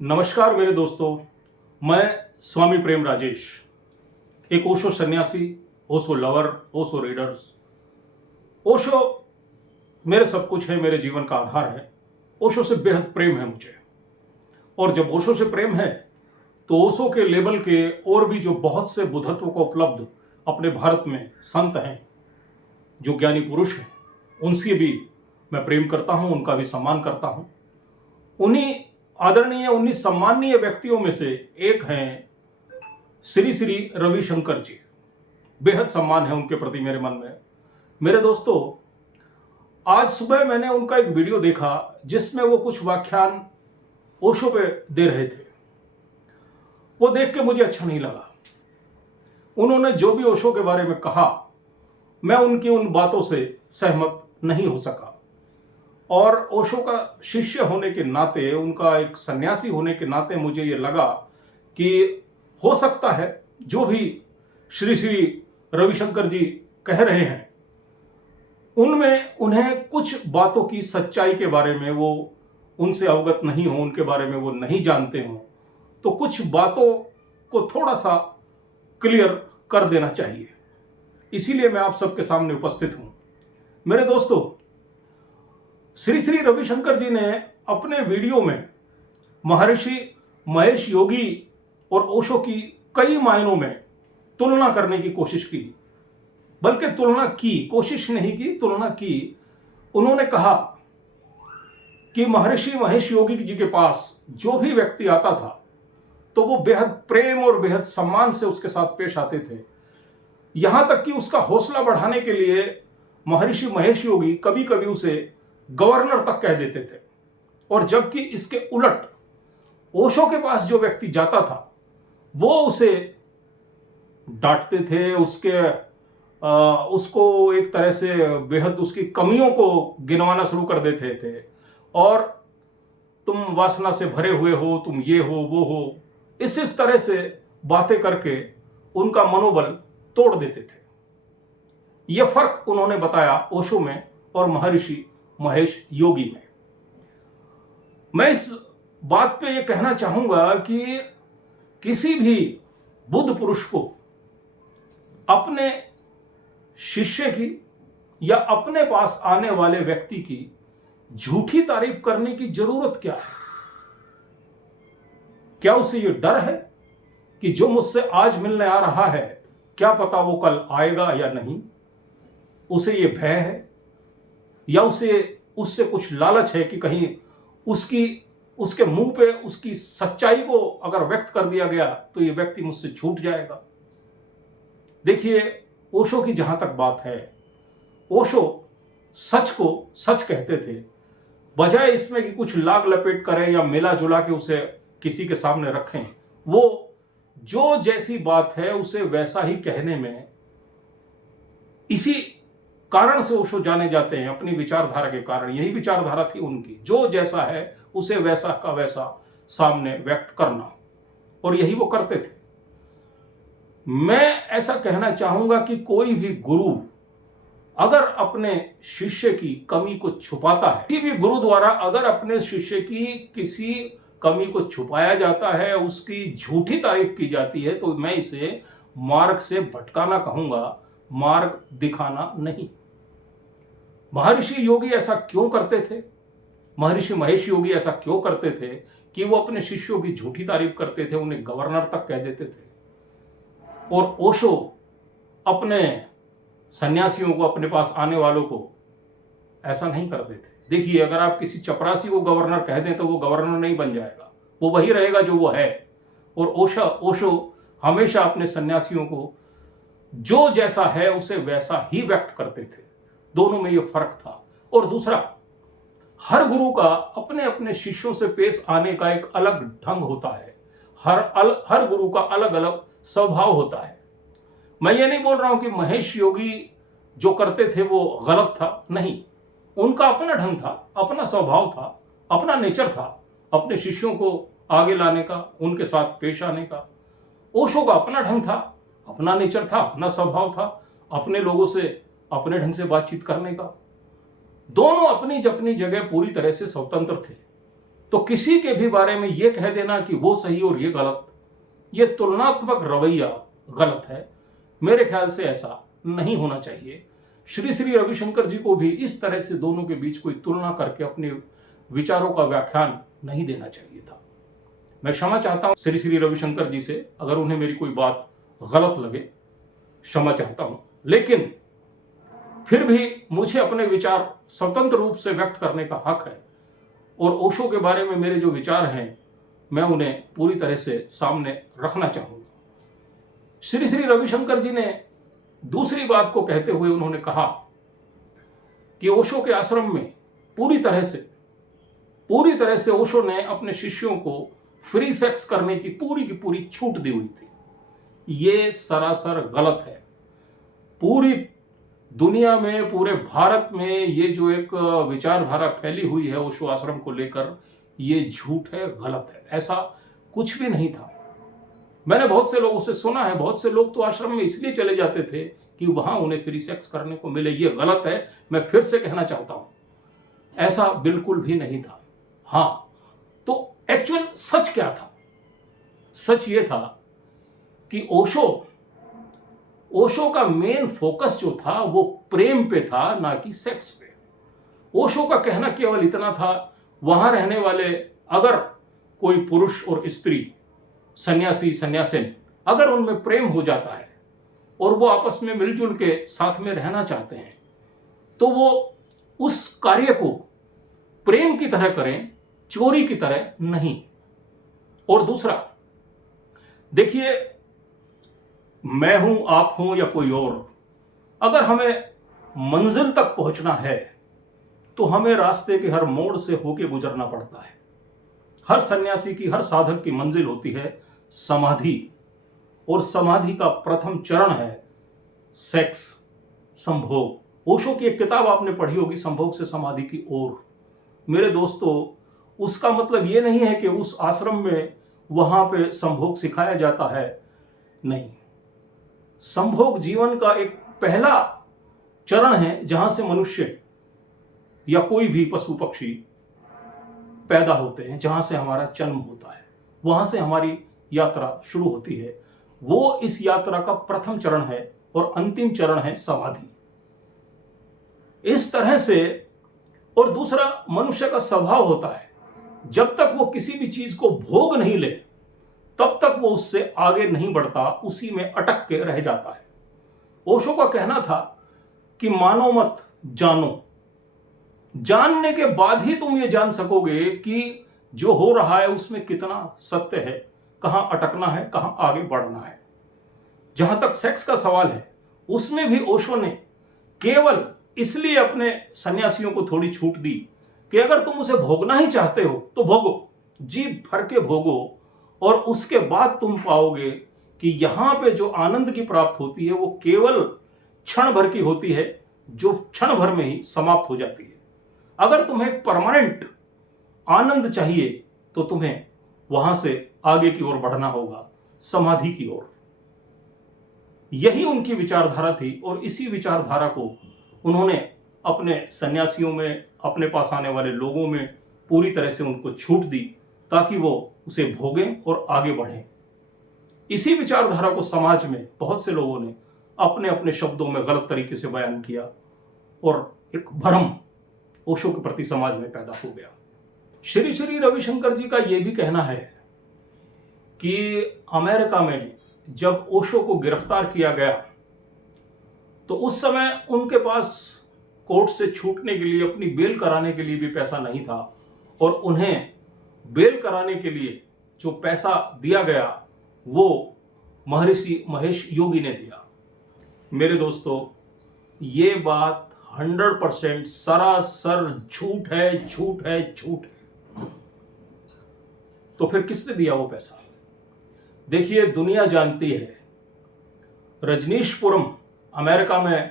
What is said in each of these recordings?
नमस्कार मेरे दोस्तों, मैं स्वामी प्रेम राजेश, एक ओशो सन्यासी, ओशो लवर, ओशो रीडर्स। ओशो मेरे सब कुछ है, मेरे जीवन का आधार है। ओशो से बेहद प्रेम है मुझे। और जब ओशो से प्रेम है तो ओशो के लेवल के और भी जो बहुत से बुद्धत्व को उपलब्ध अपने भारत में संत हैं, जो ज्ञानी पुरुष हैं, उनसे भी मैं प्रेम करता हूं, उनका भी सम्मान करता हूं। उन्हीं आदरणीय, उन्हीं सम्माननीय व्यक्तियों में से एक हैं श्री श्री रविशंकर जी। बेहद सम्मान है उनके प्रति मेरे मन में। मेरे दोस्तों, आज सुबह मैंने उनका एक वीडियो देखा जिसमें वो कुछ व्याख्यान ओशो पे दे रहे थे। वो देख के मुझे अच्छा नहीं लगा। उन्होंने जो भी ओशो के बारे में कहा, मैं उनकी उन बातों से सहमत नहीं हो सका। और ओशो का शिष्य होने के नाते, उनका एक सन्यासी होने के नाते मुझे ये लगा कि हो सकता है जो भी श्री श्री रविशंकर जी कह रहे हैं, उनमें उन्हें कुछ बातों की सच्चाई के बारे में वो उनसे अवगत नहीं हो, उनके बारे में वो नहीं जानते हो, तो कुछ बातों को थोड़ा सा क्लियर कर देना चाहिए। इसीलिए मैं आप सबके सामने उपस्थित हूं। मेरे दोस्तों, श्री श्री रविशंकर जी ने अपने वीडियो में महर्षि महेश योगी और ओशो की कई मायनों में तुलना करने की कोशिश की। बल्कि तुलना की, कोशिश नहीं की, तुलना की। उन्होंने कहा कि महर्षि महेश योगी जी के पास जो भी व्यक्ति आता था तो वो बेहद प्रेम और बेहद सम्मान से उसके साथ पेश आते थे। यहां तक कि उसका हौसला बढ़ाने के लिए महर्षि महेश योगी कभी कभी उसे गवर्नर तक कह देते थे। और जबकि इसके उलट ओशो के पास जो व्यक्ति जाता था वो उसे डांटते थे, उसको एक तरह से बेहद उसकी कमियों को गिनवाना शुरू कर देते थे। और तुम वासना से भरे हुए हो, तुम ये हो, वो हो, इस तरह से बातें करके उनका मनोबल तोड़ देते थे। यह फर्क उन्होंने बताया ओशो में और महर्षि महेश योगी में। मैं इस बात पे ये कहना चाहूंगा कि किसी भी बुद्ध पुरुष को अपने शिष्य की या अपने पास आने वाले व्यक्ति की झूठी तारीफ करने की जरूरत क्या है? क्या उसे ये डर है कि जो मुझसे आज मिलने आ रहा है, क्या पता वो कल आएगा या नहीं? उसे ये भय है या उससे कुछ लालच है कि कहीं उसके मुंह पे उसकी सच्चाई को अगर व्यक्त कर दिया गया तो ये व्यक्ति मुझसे छूट जाएगा? देखिए, ओशो की जहां तक बात है, ओशो सच को सच कहते थे, बजाय इसमें कि कुछ लाग लपेट करें या मिला जुला के उसे किसी के सामने रखें। वो जो जैसी बात है उसे वैसा ही कहने में, इसी कारण से ओशो जाने जाते हैं, अपनी विचारधारा के कारण। यही विचारधारा थी उनकी, जो जैसा है उसे वैसा का वैसा सामने व्यक्त करना, और यही वो करते थे। मैं ऐसा कहना चाहूंगा कि कोई भी गुरु अगर अपने शिष्य की कमी को छुपाता है, किसी भी गुरु द्वारा अगर अपने शिष्य की किसी कमी को छुपाया जाता है, उसकी झूठी तारीफ की जाती है, तो मैं इसे मार्ग से भटकाना कहूंगा, मार्ग दिखाना नहीं। महर्षि योगी ऐसा क्यों करते थे? महर्षि महेश योगी ऐसा क्यों करते थे कि वो अपने शिष्यों की झूठी तारीफ करते थे, उन्हें गवर्नर तक कह देते थे? और ओशो अपने सन्यासियों को, अपने पास आने वालों को ऐसा नहीं करते थे। देखिए, अगर आप किसी चपरासी को गवर्नर कह दें तो वो गवर्नर नहीं बन जाएगा, वो वही रहेगा जो वो है। और ओशो हमेशा अपने सन्यासियों को जो जैसा है उसे वैसा ही व्यक्त करते थे। दोनों में यह फर्क था। और दूसरा, हर गुरु का अपने अपने शिष्यों से पेश आने का एक अलग ढंग होता है। हर गुरु का अलग अलग स्वभाव होता है। मैं ये नहीं बोल रहा हूं कि महेश योगी जो करते थे वो गलत था, नहीं। उनका अपना ढंग था, अपना स्वभाव था, अपना नेचर था, अपने शिष्यों को आगे लाने का, उनके साथ पेश आने का। ओशो का अपना ढंग था, अपना नेचर था, अपना स्वभाव था, अपने लोगों से अपने ढंग से बातचीत करने का। दोनों अपनी अपनी जगह पूरी तरह से स्वतंत्र थे। तो किसी के भी बारे में यह कह देना कि वो सही और ये गलत, ये तुलनात्मक रवैया गलत है। मेरे ख्याल से ऐसा नहीं होना चाहिए। श्री श्री रविशंकर जी को भी इस तरह से दोनों के बीच कोई तुलना करके अपने विचारों का व्याख्यान नहीं देना चाहिए था। मैं क्षमा चाहता हूं श्री श्री रविशंकर जी से, अगर उन्हें मेरी कोई बात गलत लगे, क्षमा चाहता हूं। लेकिन फिर भी मुझे अपने विचार स्वतंत्र रूप से व्यक्त करने का हक है, और ओशो के बारे में मेरे जो विचार हैं मैं उन्हें पूरी तरह से सामने रखना चाहूंगा। श्री श्री रविशंकर जी ने दूसरी बात को कहते हुए उन्होंने कहा कि ओशो के आश्रम में पूरी तरह से ओशो ने अपने शिष्यों को फ्री सेक्स करने की पूरी छूट दी हुई थी। ये सरासर गलत है। पूरी दुनिया में, पूरे भारत में ये जो एक विचारधारा फैली हुई है ओशो आश्रम को लेकर, ये झूठ है, गलत है। ऐसा कुछ भी नहीं था। मैंने बहुत से लोगों से सुना है, बहुत से लोग तो आश्रम में इसलिए चले जाते थे कि वहां उन्हें फ्री सेक्स करने को मिले। ये गलत है। मैं फिर से कहना चाहता हूं, ऐसा बिल्कुल भी नहीं था। हां, तो एक्चुअल सच क्या था? सच ये था कि ओशो का मेन फोकस जो था वो प्रेम पे था, ना कि सेक्स पे। ओशो का कहना केवल इतना था, वहां रहने वाले अगर कोई पुरुष और स्त्री, सन्यासी सन्यासिन, अगर उनमें प्रेम हो जाता है और वो आपस में मिलजुल के साथ में रहना चाहते हैं, तो वो उस कार्य को प्रेम की तरह करें, चोरी की तरह नहीं। और दूसरा, देखिए, मैं हूं, आप हूं या कोई और, अगर हमें मंजिल तक पहुंचना है तो हमें रास्ते के हर मोड़ से होके गुजरना पड़ता है। हर सन्यासी की, हर साधक की मंजिल होती है समाधि, और समाधि का प्रथम चरण है सेक्स, संभोग। ओशो की एक किताब आपने पढ़ी होगी, संभोग से समाधि की ओर। मेरे दोस्तों, उसका मतलब यह नहीं है कि उस आश्रम में वहां पे संभोग सिखाया जाता है, नहीं। संभोग जीवन का एक पहला चरण है जहां से मनुष्य या कोई भी पशु पक्षी पैदा होते हैं, जहां से हमारा जन्म होता है, वहां से हमारी यात्रा शुरू होती है। वो इस यात्रा का प्रथम चरण है और अंतिम चरण है समाधि। इस तरह से, और दूसरा, मनुष्य का स्वभाव होता है, जब तक वो किसी भी चीज को भोग नहीं ले तब तक वो उससे आगे नहीं बढ़ता, उसी में अटक के रह जाता है। ओशो का कहना था कि मानो मत, जानो। जानने के बाद ही तुम ये जान सकोगे कि जो हो रहा है उसमें कितना सत्य है, कहां अटकना है, कहां आगे बढ़ना है। जहां तक सेक्स का सवाल है, उसमें भी ओशो ने केवल इसलिए अपने सन्यासियों को थोड़ी छूट दी कि अगर तुम उसे भोगना ही चाहते हो तो भोगो, जी भर के भोगो, और उसके बाद तुम पाओगे कि यहां पे जो आनंद की प्राप्त होती है वो केवल क्षण भर की होती है, जो क्षण भर में ही समाप्त हो जाती है। अगर तुम्हें परमानेंट आनंद चाहिए तो तुम्हें वहां से आगे की ओर बढ़ना होगा, समाधि की ओर। यही उनकी विचारधारा थी, और इसी विचारधारा को उन्होंने अपने सन्यासियों में, अपने पास आने वाले लोगों में पूरी तरह से उनको छूट दी, ताकि वो उसे भोगें और आगे बढ़ें। इसी विचारधारा को समाज में बहुत से लोगों ने अपने अपने शब्दों में गलत तरीके से बयान किया, और एक भ्रम ओशो के प्रति समाज में पैदा हो गया। श्री श्री रविशंकर जी का यह भी कहना है कि अमेरिका में जब ओशो को गिरफ्तार किया गया तो उस समय उनके पास कोर्ट से छूटने के लिए, अपनी बेल कराने के लिए भी पैसा नहीं था, और उन्हें बेल कराने के लिए जो पैसा दिया गया वो महर्षि महेश योगी ने दिया। मेरे दोस्तों, ये बात 100% सरासर झूठ है, झूठ है, झूठ है। तो फिर किसने दिया वो पैसा? देखिए, दुनिया जानती है, रजनीशपुरम, अमेरिका में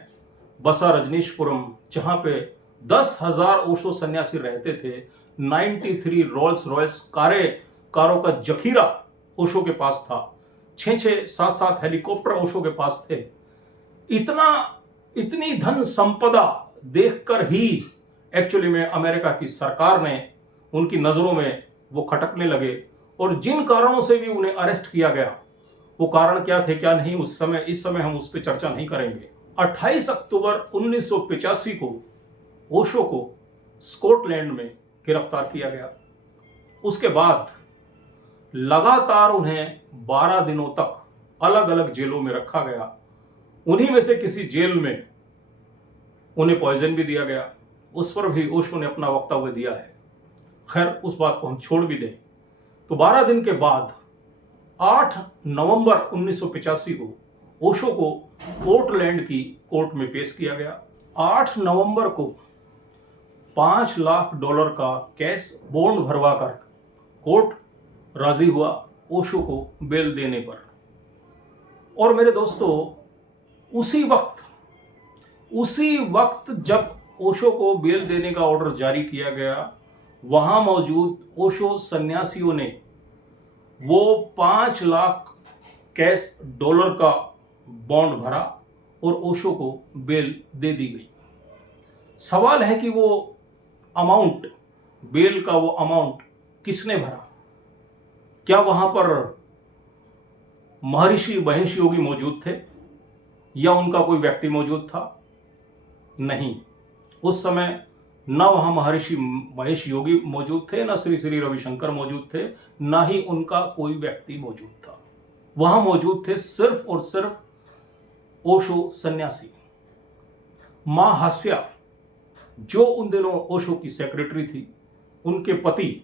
बसा रजनीशपुरम, जहां पे 10,000 ओशो सन्यासी रहते थे, 93 रोल्स रॉयल्स कारों का जखीरा ओशो के पास था, 6-6, 7-7 हेलीकॉप्टर ओशो के पास थे। इतनी धन संपदा देखकर ही एक्चुअली में अमेरिका की सरकार ने उनकी नजरों में वो खटकने लगे और जिन कारणों से भी उन्हें अरेस्ट किया गया, वो कारण क्या थे क्या नहीं, इस समय हम उस पर चर्चा नहीं करेंगे। 28 अक्टूबर 1985 को ओशो को स्कॉटलैंड में गिरफ्तार किया गया। उसके बाद लगातार उन्हें 12 दिनों तक अलग अलग जेलों में रखा गया। उन्हीं में से किसी जेल में उन्हें पॉइजन भी दिया गया। उस पर भी ओशो ने अपना वक्तव्य दिया है। खैर, उस बात को हम छोड़ भी दें तो 12 दिन के बाद 8 नवंबर 1985 को ओशो को पोर्टलैंड की कोर्ट में पेश किया गया। 8 नवंबर को $5 लाख का कैश बॉन्ड भरवाकर कोर्ट राजी हुआ ओशो को बेल देने पर। और मेरे दोस्तों, उसी वक्त जब ओशो को बेल देने का ऑर्डर जारी किया गया, वहां मौजूद ओशो सन्यासियों ने वो $5 लाख कैश डॉलर का बॉन्ड भरा और ओशो को बेल दे दी गई। सवाल है कि वो अमाउंट, बेल का वो अमाउंट किसने भरा? क्या वहां पर महर्षि महेश योगी मौजूद थे या उनका कोई व्यक्ति मौजूद था? नहीं, उस समय न वहां महर्षि महेश योगी मौजूद थे, न श्री श्री रविशंकर मौजूद थे, न ही उनका कोई व्यक्ति मौजूद था। वहां मौजूद थे सिर्फ और सिर्फ ओशो सन्यासी। मां हास्या, जो उन दिनों ओशो की सेक्रेटरी थी, उनके पति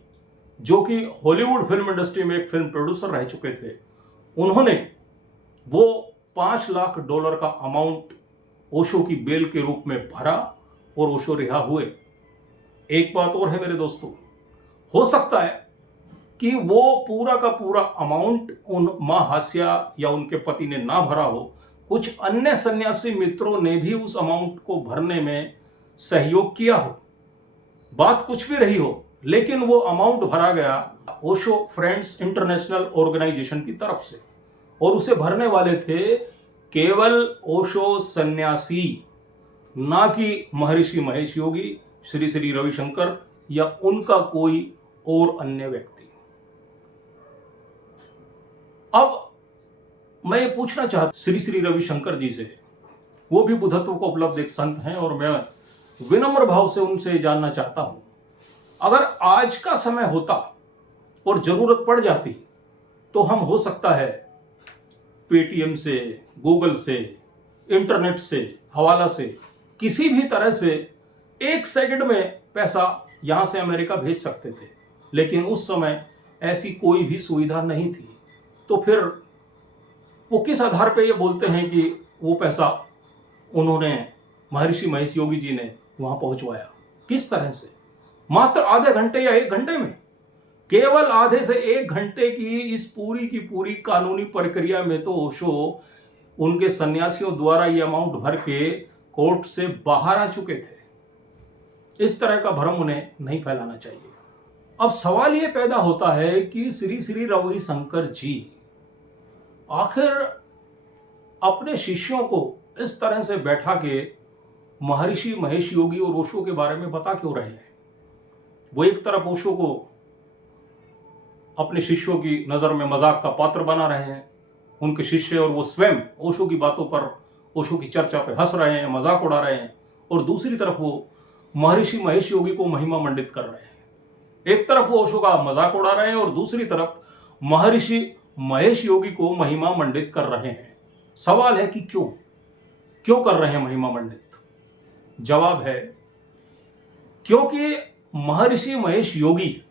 जो कि हॉलीवुड फिल्म इंडस्ट्री में एक फिल्म प्रोड्यूसर रह चुके थे, उन्होंने वो $5 लाख का अमाउंट ओशो की बेल के रूप में भरा और ओशो रिहा हुए। एक बात और है मेरे दोस्तों, हो सकता है कि वो पूरा का पूरा अमाउंट उन मां हास्या या उनके पति ने ना भरा हो, कुछ अन्य सन्यासी मित्रों ने भी उस अमाउंट को भरने में सहयोग किया हो। बात कुछ भी रही हो, लेकिन वो अमाउंट भरा गया ओशो फ्रेंड्स इंटरनेशनल ऑर्गेनाइजेशन की तरफ से, और उसे भरने वाले थे केवल ओशो सन्यासी, ना कि महर्षि महेश योगी, श्री श्री रविशंकर या उनका कोई और अन्य व्यक्ति। अब मैं ये पूछना चाहता श्री श्री रविशंकर जी से, वो भी बुद्धत्व को उपलब्ध एक संत हैं, और मैं विनम्र भाव से उनसे जानना चाहता हूं, अगर आज का समय होता और जरूरत पड़ जाती तो हम हो सकता है पेटीएम से, गूगल से, इंटरनेट से, हवाला से, किसी भी तरह से 1 सेकंड में पैसा यहां से अमेरिका भेज सकते थे, लेकिन उस समय ऐसी कोई भी सुविधा नहीं थी। तो फिर वो किस आधार पे ये बोलते हैं कि वो पैसा उन्होंने, महर्षि महेश योगी जी ने वहां पहुंचवाया? किस तरह से? मात्र आधे घंटे या 1 घंटे में, केवल आधे से 1 घंटे की इस पूरी की पूरी कानूनी प्रक्रिया में तो ओशो उनके सन्यासियों द्वारा ये अमाउंट भर के कोर्ट से बाहर आ चुके थे। इस तरह का भ्रम उन्हें नहीं फैलाना चाहिए। अब सवाल ये पैदा होता है कि श्री श्री रविशंकर जी आखिर अपने शिष्यों को इस तरह से बैठा के महर्षि महेश योगी और ओशो के बारे में बता क्यों रहे हैं? वो एक तरफ ओशो को अपने शिष्यों की नजर में मजाक का पात्र बना रहे हैं, उनके शिष्य और वो स्वयं ओशो की बातों पर, ओशो की चर्चा पे हंस रहे हैं, मजाक उड़ा रहे हैं, और दूसरी तरफ वो महर्षि महेश योगी को महिमा मंडित कर रहे हैं। एक तरफ वो ओशो का मजाक उड़ा रहे हैं और दूसरी तरफ महर्षि महेश योगी को महिमा मंडित कर रहे हैं। सवाल है कि क्यों कर रहे हैं महिमा मंडित? जवाब है, क्योंकि महर्षि महेश योगी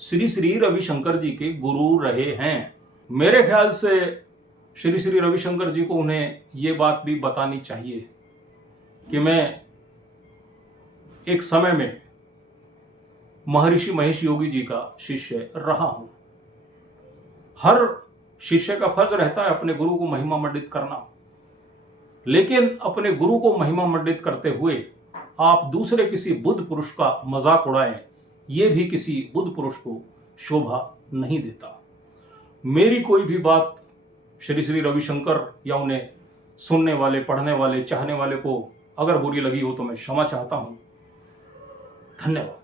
श्री श्री रविशंकर जी के गुरु रहे हैं। मेरे ख्याल से श्री श्री रविशंकर जी को उन्हें यह बात भी बतानी चाहिए कि मैं एक समय में महर्षि महेश योगी जी का शिष्य रहा हूं। हर शिष्य का फर्ज रहता है अपने गुरु को महिमा मंडित करना, लेकिन अपने गुरु को महिमा मंडित करते हुए आप दूसरे किसी बुद्ध पुरुष का मजाक उड़ाएं, ये भी किसी बुद्ध पुरुष को शोभा नहीं देता। मेरी कोई भी बात श्री श्री रविशंकर या उन्हें सुनने वाले, पढ़ने वाले, चाहने वाले को अगर बुरी लगी हो तो मैं क्षमा चाहता हूं। धन्यवाद।